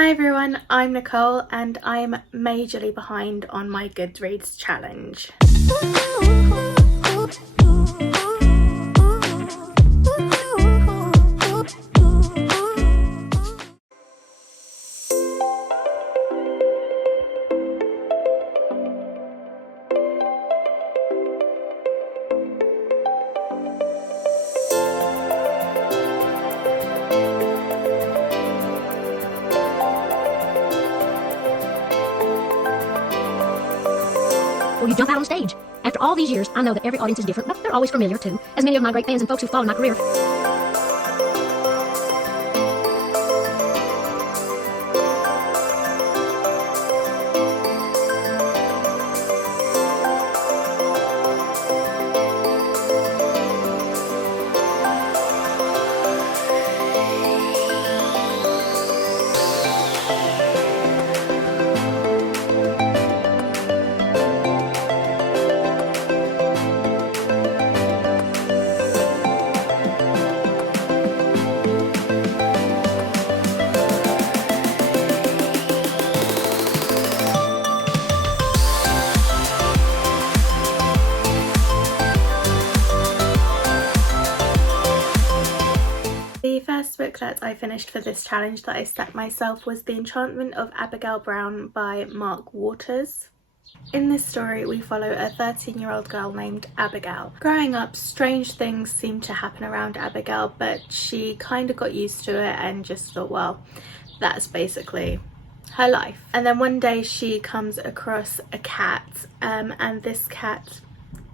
Hi everyone, I'm Nicole and I'm majorly behind on my Goodreads challenge. Or you jump out on stage. After all these years, I know that every audience is different, but they're always familiar too, as many of my great fans and folks who follow my career. The first book that I finished for this challenge that I set myself was The Enchantment of Abigail Brown by Mark Waters. In this story, we follow a 13-year-old girl named Abigail. Growing up, strange things seemed to happen around Abigail, but she kind of got used to it and just thought, well, that's basically her life. And then one day she comes across a cat, and this cat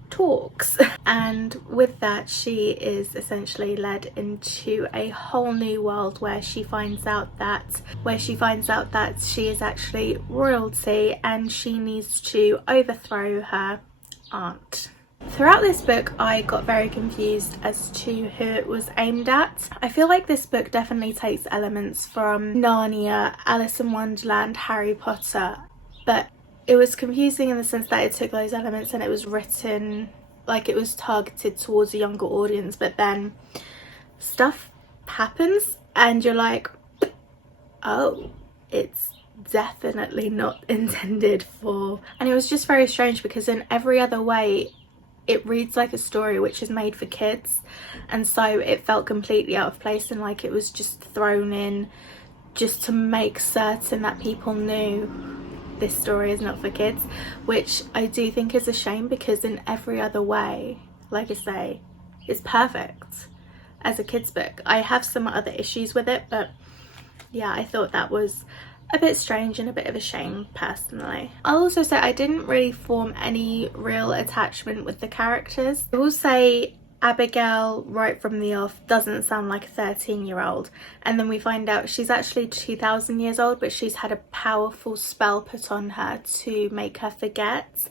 talks, and with that she is essentially led into a whole new world where she finds out that she is actually royalty and she needs to overthrow her aunt. Throughout this book I got very confused as to who it was aimed at. I feel like this book definitely takes elements from Narnia, Alice in Wonderland, Harry Potter, but it was confusing in the sense that it took those elements and it was written like it was targeted towards a younger audience, but then stuff happens and you're like, oh, it's definitely not intended for... And it was just very strange because in every other way it reads like a story which is made for kids, and so it felt completely out of place and like it was just thrown in just to make certain that people knew this story is not for kids, which I do think is a shame because in every other way, like I say, it's perfect as a kids book. I have some other issues with it, but yeah, I thought that was a bit strange and a bit of a shame personally. I'll also say I didn't really form any real attachment with the characters. I will say Abigail right from the off doesn't sound like a 13-year-old, and then we find out she's actually 2,000 years old, but she's had a powerful spell put on her to make her forget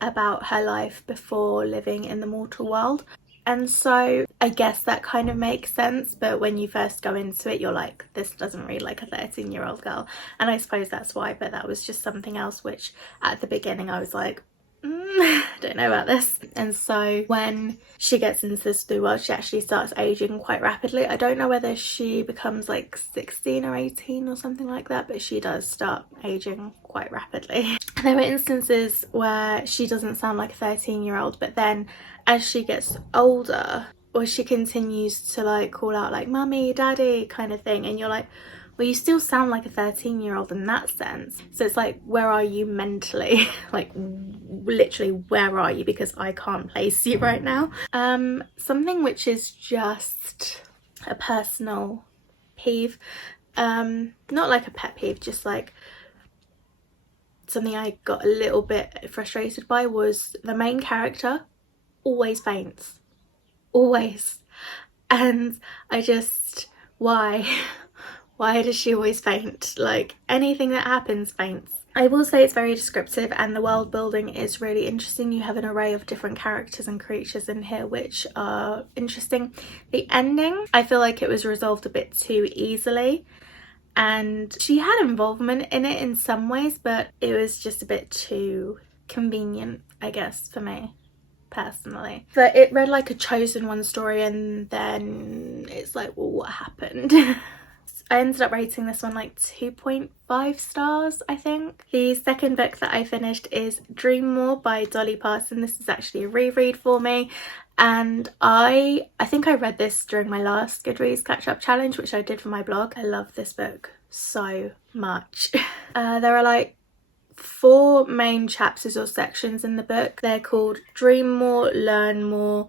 about her life before living in the mortal world. And so I guess that kind of makes sense, but when you first go into it you're like, this doesn't read like a 13-year-old girl, and I suppose that's why. But that was just something else which at the beginning I was like, don't know about this. And so when she gets into this new world she actually starts aging quite rapidly. I don't know whether she becomes like 16 or 18 or something like that, but she does start aging quite rapidly. There were instances where she doesn't sound like a 13-year-old, but then as she gets older, or she continues to like call out like mummy, daddy kind of thing, and you're like, well, you still sound like a 13-year-old in that sense. So it's like, where are you mentally? Like literally, where are you? Because I can't place you right now. Something which is just a personal peeve, not like a pet peeve, just like something I got a little bit frustrated by, was the main character always faints. Always. And I just, why? Why does she always faint? Like anything that happens faints. I will say it's very descriptive and the world building is really interesting. You have an array of different characters and creatures in here which are interesting. The ending, I feel like it was resolved a bit too easily, and she had involvement in it in some ways, but it was just a bit too convenient, I guess, for me personally. But it read like a chosen one story, and then it's like, well, what happened? I ended up rating this one like 2.5 stars, I think. The second book that I finished is Dream More by Dolly Parton. This is actually a reread for me, and I think I read this during my last Goodreads catch-up challenge, which I did for my blog. I love this book so much. There are like 4 main chapters or sections in the book. They're called Dream More, Learn More,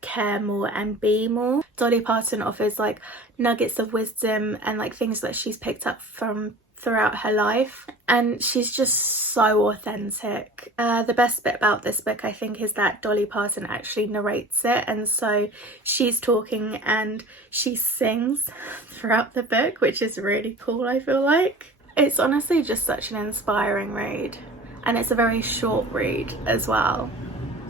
Care More and Be More. Dolly Parton offers like nuggets of wisdom and like things that she's picked up from throughout her life, and she's just so authentic. The best bit about this book, I think, is that Dolly Parton actually narrates it, and so she's talking and she sings throughout the book, which is really cool, I feel like. It's honestly just such an inspiring read, and it's a very short read as well.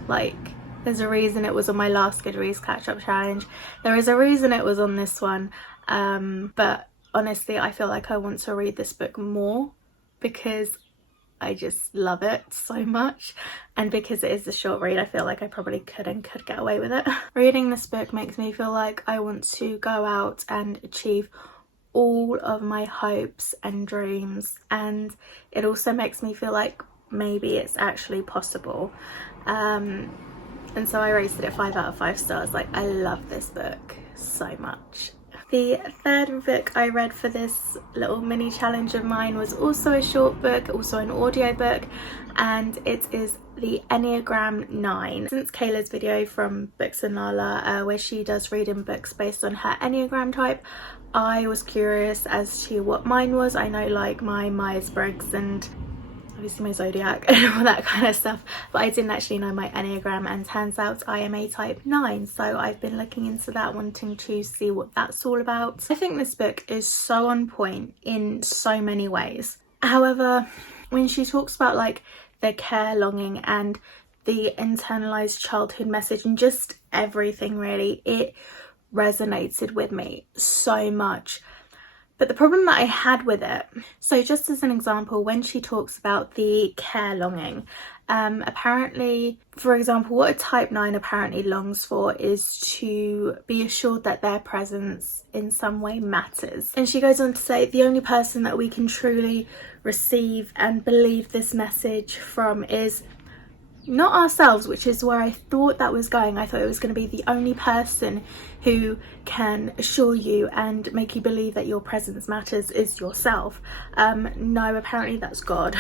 Like, there's a reason it was on my last Goodreads catch-up challenge. There is a reason it was on this one, but honestly I feel like I want to read this book more because I just love it so much, and because it is a short read I feel like I probably could get away with it. Reading this book makes me feel like I want to go out and achieve all of my hopes and dreams, and it also makes me feel like maybe it's actually possible. And so I rated it 5 out of 5 stars. Like, I love this book so much. The third book I read for this little mini challenge of mine was also a short book, also an audiobook, and it is the Enneagram 9. Since Kayla's video from Books and Lala, where she does reading books based on her Enneagram type, I was curious as to what mine was. I know like my Myers-Briggs and obviously my zodiac and all that kind of stuff, but I didn't actually know my Enneagram, and turns out I am a type 9, so I've been looking into that, wanting to see what that's all about. I think this book is so on point in so many ways. However, when she talks about like the care, longing and the internalized childhood message and just everything really, it resonated with me so much. But the problem that I had with it, so just as an example, when she talks about the care longing, apparently, for example, what a type 9 apparently longs for is to be assured that their presence in some way matters. And she goes on to say the only person that we can truly receive and believe this message from is not ourselves, which is where I thought that was going. I thought it was going to be the only person who can assure you and make you believe that your presence matters is yourself. No, apparently that's God.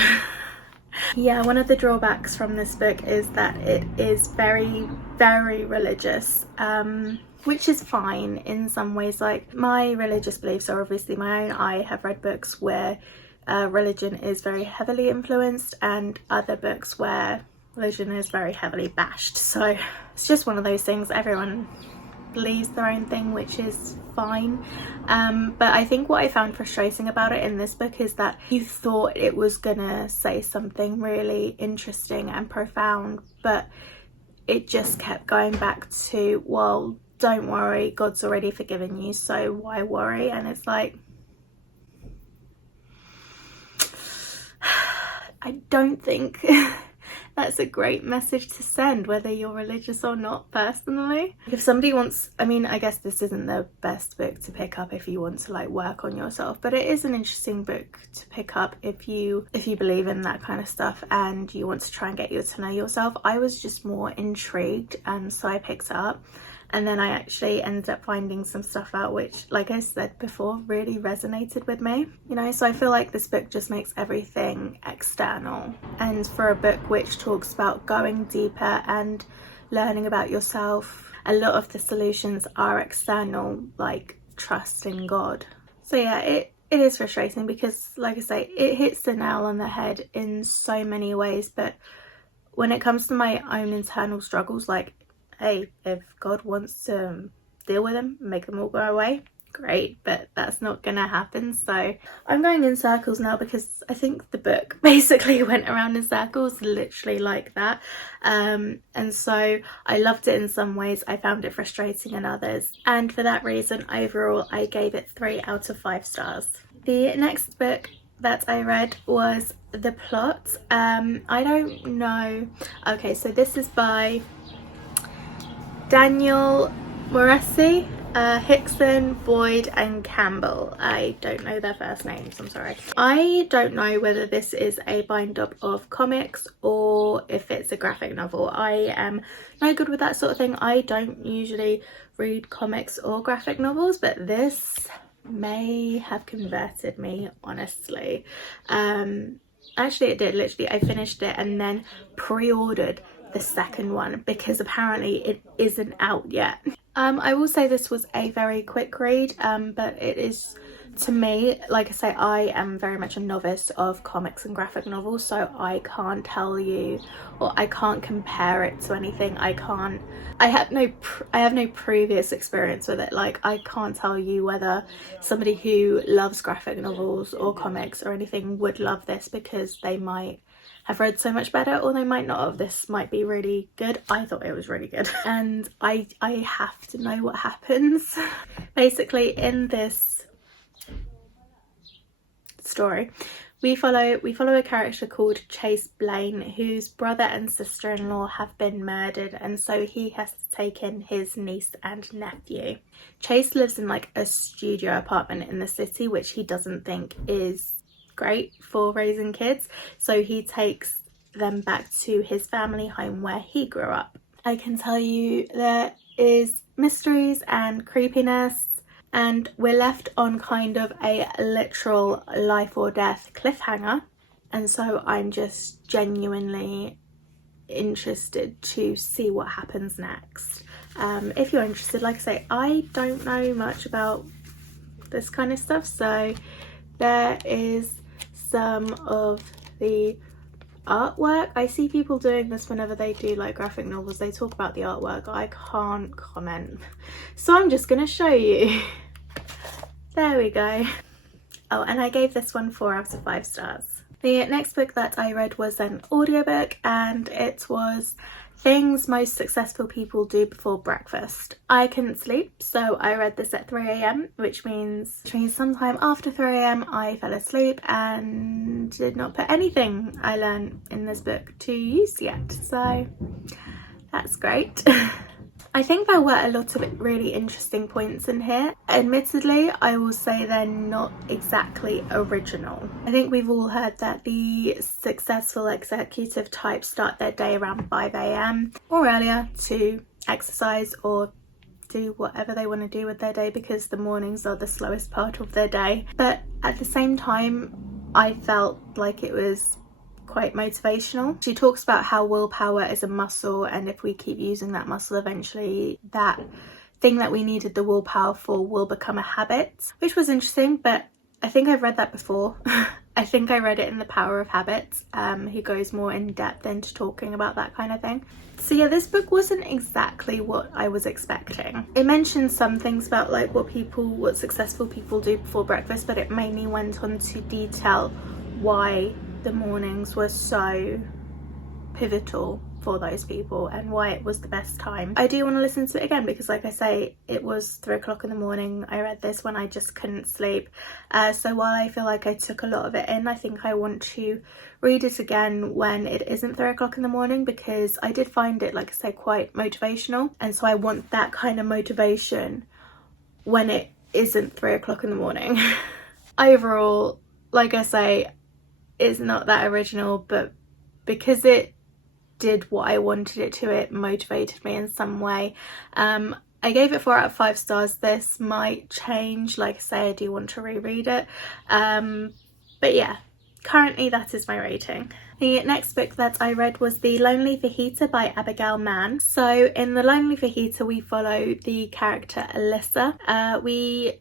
Yeah, one of the drawbacks from this book is that it is very, very religious, which is fine in some ways. Like, my religious beliefs are obviously my own. I have read books where religion is very heavily influenced, and other books where religion is very heavily bashed. So it's just one of those things. Everyone believes their own thing, which is fine. But I think what I found frustrating about it in this book is that you thought it was gonna say something really interesting and profound, but it just kept going back to, well, don't worry, God's already forgiven you, so why worry? And it's like, I don't think that's a great message to send, whether you're religious or not, personally. If somebody wants, I mean, I guess this isn't the best book to pick up if you want to like work on yourself, but it is an interesting book to pick up if you believe in that kind of stuff and you want to try and get you to know yourself. I was just more intrigued, and so I picked it up. And then I actually ended up finding some stuff out which, like I said before, really resonated with me, you know. So I feel like this book just makes everything external, and for a book which talks about going deeper and learning about yourself, a lot of the solutions are external, like trust in God. So yeah, it is frustrating because, like I say, it hits the nail on the head in so many ways, but when it comes to my own internal struggles, like, hey, if God wants to deal with them, make them all go away, great, but that's not gonna happen. So I'm going in circles now because I think the book basically went around in circles, literally like that. And so I loved it in some ways, I found it frustrating in others, and for that reason overall I gave it 3 out of 5 stars. The next book that I read was The Plot. I don't know, okay, so this is by Daniel Moreci. Hixton, Boyd and Campbell. I don't know their first names, I'm sorry. I don't know whether this is a bind-up of comics or if it's a graphic novel. I am no good with that sort of thing. I don't usually read comics or graphic novels, but this may have converted me, honestly. Actually it did. Literally I finished it and then pre-ordered the second one because apparently it isn't out yet. I will say this was a very quick read, but it is, to me, like I say, I am very much a novice of comics and graphic novels, so I can't tell you, or I can't compare it to anything. I have no previous experience with it. Like, I can't tell you whether somebody who loves graphic novels or comics or anything would love this, because they might have read so much better or they might not have. This might be really good. I thought it was really good, and I have to know what happens. Basically, in this story we follow a character called Chase Blaine, whose brother and sister-in-law have been murdered, and so he has to take in his niece and nephew. Chase lives in like a studio apartment in the city, which he doesn't think is great for raising kids, so he takes them back to his family home where he grew up. I can tell you there is mysteries and creepiness, and we're left on kind of a literal life or death cliffhanger, and so I'm just genuinely interested to see what happens next. If you're interested, like I say, I don't know much about this kind of stuff, so there is some of the artwork. I see people doing this whenever they do like graphic novels. They talk about the artwork. I can't comment, so I'm just gonna show you. There we go. Oh, and I gave this one 4 out of 5 stars. The next book that I read was an audiobook, and it was Things Most Successful People Do Before Breakfast. I couldn't sleep, so I read this at 3 a.m, which means sometime after 3 a.m. I fell asleep and did not put anything I learned in this book to use yet, so that's great. I think there were a lot of really interesting points in here. Admittedly, I will say they're not exactly original. I think we've all heard that the successful executive types start their day around 5 a.m. or earlier to exercise or do whatever they want to do with their day, because the mornings are the slowest part of their day. But at the same time, I felt like it was quite motivational. She talks about how willpower is a muscle, and if we keep using that muscle, eventually that thing that we needed the willpower for will become a habit, which was interesting. But I think I've read that before. I think I read it in The Power of Habit. He goes more in depth into talking about that kind of thing. So yeah, this book wasn't exactly what I was expecting. It mentioned some things about like what successful people do before breakfast, but it mainly went on to detail why the mornings were so pivotal for those people and why it was the best time. I do want to listen to it again because, like I say, it was 3 o'clock in the morning. I read this when I just couldn't sleep. So while I feel like I took a lot of it in, I think I want to read it again when it isn't 3 o'clock in the morning, because I did find it, like I say, quite motivational. And so I want that kind of motivation when it isn't 3 o'clock in the morning. Overall, like I say, it's not that original, but because it did what I wanted it to, it motivated me in some way. I gave it 4 out of 5 stars. This might change. Like I say, I do want to reread it. But yeah, currently that is my rating. The next book that I read was The Lonely Fajita by Abigail Mann. So in The Lonely Fajita, we follow the character Alyssa. We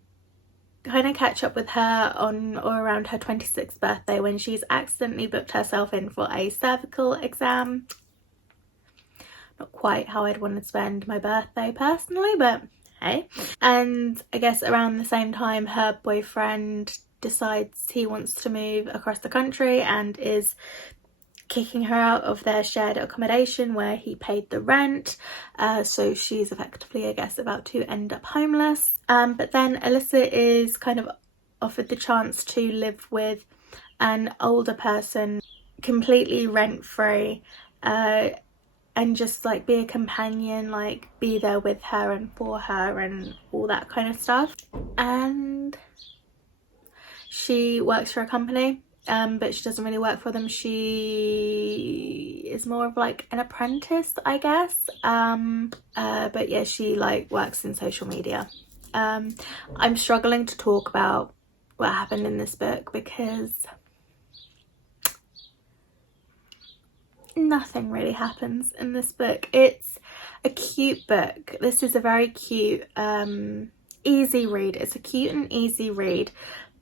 kind of catch up with her on or around her 26th birthday, when she's accidentally booked herself in for a cervical exam. Not quite how I'd want to spend my birthday personally, but hey. And I guess around the same time, her boyfriend decides he wants to move across the country and is kicking her out of their shared accommodation where he paid the rent. So she's effectively, I guess, about to end up homeless. But then Alyssa is kind of offered the chance to live with an older person completely rent-free, and and just like be a companion, like be there with her and for her and all that kind of stuff. And she works for a company, but she doesn't really work for them. She is more of like an apprentice, I guess. But yeah, she like works in social media. I'm struggling to talk about what happened in this book because nothing really happens in this book. It's a cute book. This is a very cute, easy read. It's a cute and easy read,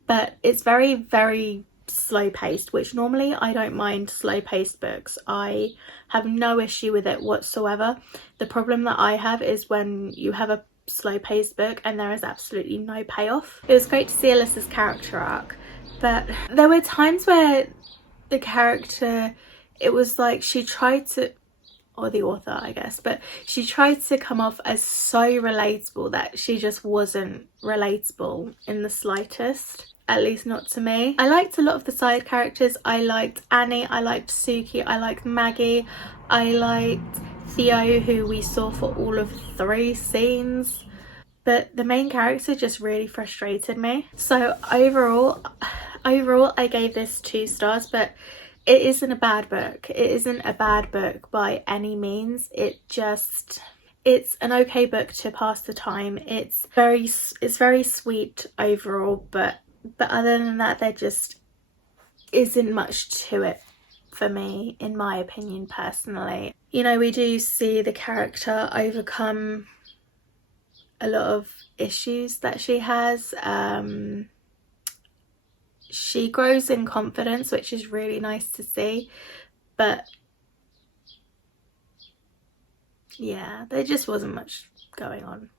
but it's very, very slow paced, which normally I don't mind slow paced books. I have no issue with it whatsoever. The problem that I have is when you have a slow paced book and there is absolutely no payoff. It was great to see Alyssa's character arc, but there were times where the character, it was like she tried to, or the author I guess, but she tried to come off as so relatable that she just wasn't relatable in the slightest, at least not to me. I liked a lot of the side characters. I liked Annie, I liked Suki, I liked Maggie, I liked Theo, who we saw for all of 3 scenes, but the main character just really frustrated me. So overall I gave this 2 stars, but it isn't a bad book. It isn't a bad book by any means. It's an okay book to pass the time. It's very sweet overall, but other than that, there just isn't much to it for me, in my opinion, personally. You know, we do see the character overcome a lot of issues that she has. She grows in confidence, which is really nice to see, but yeah, there just wasn't much going on.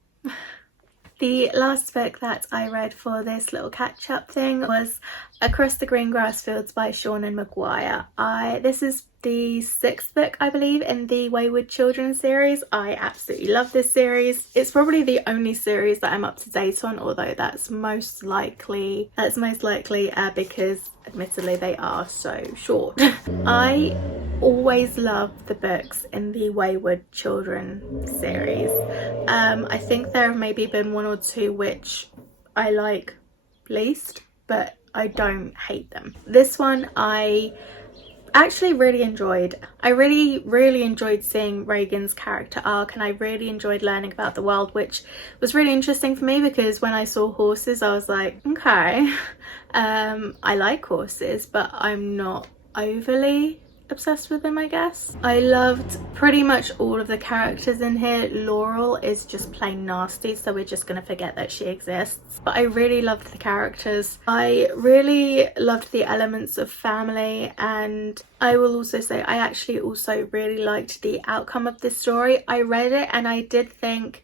The last book that I read for this little catch-up thing was Across the Green Grass Fields by Seanan McGuire. This is the 6th book, I believe, in the Wayward Children series. I absolutely love this series. It's probably the only series that I'm up to date on, although that's most likely because admittedly they are so short. I always love the books in the Wayward Children series. I think there have maybe been 1 or 2 which I like least, but I don't hate them. This one I actually really enjoyed. I really enjoyed seeing Reagan's character arc, and I really enjoyed learning about the world, which was really interesting for me because when I saw horses I was like, okay, I like horses, but I'm not overly obsessed with them, I guess. I loved pretty much all of the characters in here. Laurel is just plain nasty, so we're just gonna forget that she exists, but I really loved the characters. I really loved the elements of family, and I will also say I actually also really liked the outcome of this story. I read it and I did think,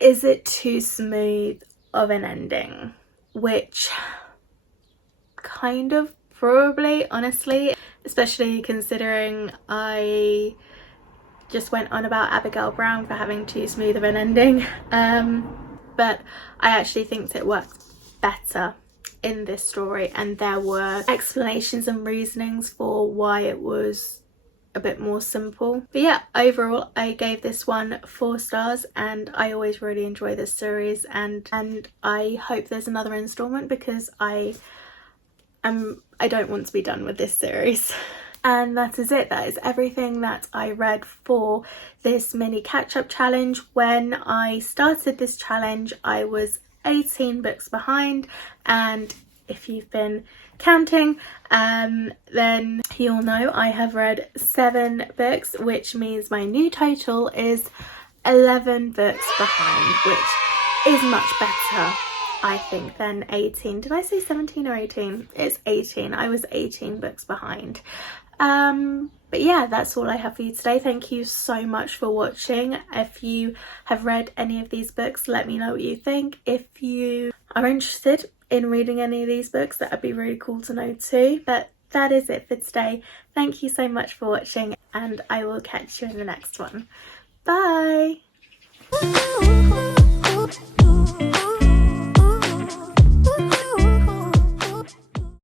is it too smooth of an ending? Which kind of probably, honestly, especially considering I just went on about Abigail Brown for having too smooth of an ending. But I actually think it worked better in this story, and there were explanations and reasonings for why it was a bit more simple. But yeah, overall I gave this one 4 stars, and I always really enjoy this series, and I hope there's another installment because I don't want to be done with this series. And that is it. That is everything that I read for this mini catch-up challenge. When I started this challenge I was 18 books behind, and if you've been counting then you'll know I have read 7 books, which means my new total is 11 books behind, which is much better, I think, than 18. Did I say 17 or 18? It's 18. I was 18 books behind. But yeah, that's all I have for you today. Thank you so much for watching. If you have read any of these books, let me know what you think. If you are interested in reading any of these books, that would be really cool to know too. But that is it for today. Thank you so much for watching, and I will catch you in the next one. Bye!